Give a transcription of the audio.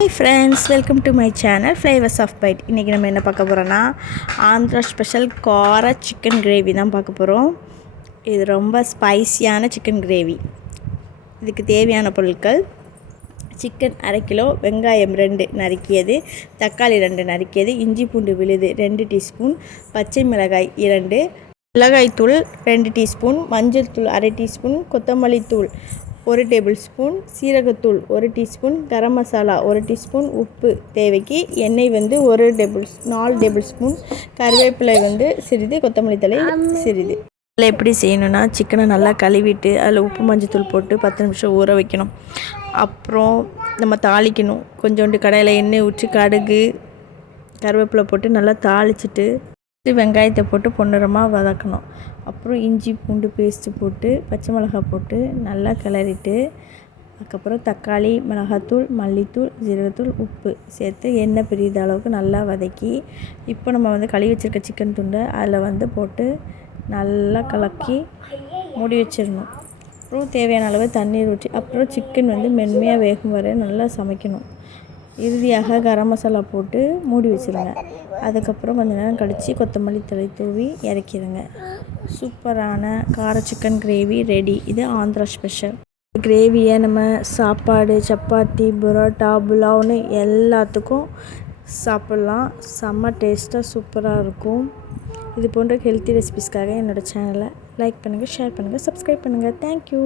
Hey friends, welcome to my channel Flavors of Bite. இன்றைக்கி நம்ம என்ன பார்க்க போகிறோன்னா ஆந்திரா ஸ்பெஷல் கார சிக்கன் கிரேவி தான் பார்க்க போகிறோம். இது ரொம்ப ஸ்பைசியான சிக்கன் கிரேவி. இதுக்கு தேவையான பொருட்கள்: சிக்கன் 1/2 கிலோ, வெங்காயம் 2 நறுக்கியது, தக்காளி 2 நறுக்கியது, இஞ்சி பூண்டு விழுது 2 டீஸ்பூன், பச்சை மிளகாய் 2, மிளகாய்த்தூள் 2 டீஸ்பூன், மஞ்சள் தூள் 1/2 டீஸ்பூன், கொத்தமல்லி தூள் 1 டேபிள் ஸ்பூன், சீரகத்தூள் 1 டீஸ்பூன், கரம் மசாலா 1 டீஸ்பூன், உப்பு தேவைக்கு, எண்ணெய் 4 டேபிள் ஸ்பூன், கருவேப்பிலை சிறிது, கொத்தமல்லி தழை சிறிது. அதில் எப்படி செய்யணுன்னா, சிக்கனை நல்லா கழுவிட்டு அதில் உப்பு மஞ்சத்தூள் போட்டு 10 நிமிஷம் ஊற வைக்கணும். அப்புறம் நம்ம தாளிக்கணும். கொஞ்சோண்டு கடாயில் எண்ணெய் ஊற்றி கடுகு கருவேப்பிலை போட்டு நல்லா தாளிச்சிட்டு வெங்காயத்தை போட்டு பொன்னிறமாக வதக்கணும். அப்புறம் இஞ்சி பூண்டு பேஸ்ட்டு போட்டு பச்சை மிளகாய் போட்டு நல்லா கிளறிட்டு, அதுக்கப்புறம் தக்காளி, மிளகாத்தூள், மல்லித்தூள், ஜீரகத்தூள், உப்பு சேர்த்து எண்ணெய் பிரியுத அளவுக்கு நல்லா வதக்கி, இப்போ நம்ம கழுவி வச்சுருக்க சிக்கன் துண்டை அதில் போட்டு நல்லா கலக்கி மூடி வச்சிடணும். அப்புறம் தேவையான அளவு தண்ணீர் ஊற்றி, அப்புறம் சிக்கன் மென்மையாக வேகும் வரை நல்லா சமைக்கணும். இறுதியாக கரம் மசாலா போட்டு மூடி வச்சுருங்க. அதுக்கப்புறம் கொஞ்ச நேரம் கழித்து கொத்தமல்லி தழை தூவி இறக்கிடுங்க. சூப்பரான கார சிக்கன் கிரேவி ரெடி. இது ஆந்திரா ஸ்பெஷல். கிரேவியை நம்ம சாப்பாடு, சப்பாத்தி, பரோட்டா, புலாவ்னு எல்லாத்துக்கும் சாப்பிட்லாம். செம்ம டேஸ்ட்டாக சூப்பராக இருக்கும். இது போன்ற ஹெல்த்தி ரெசிபிஸ்க்காக என்னோடய சேனலை லைக் பண்ணுங்கள், ஷேர் பண்ணுங்கள், சப்ஸ்கிரைப் பண்ணுங்கள். தேங்க்யூ.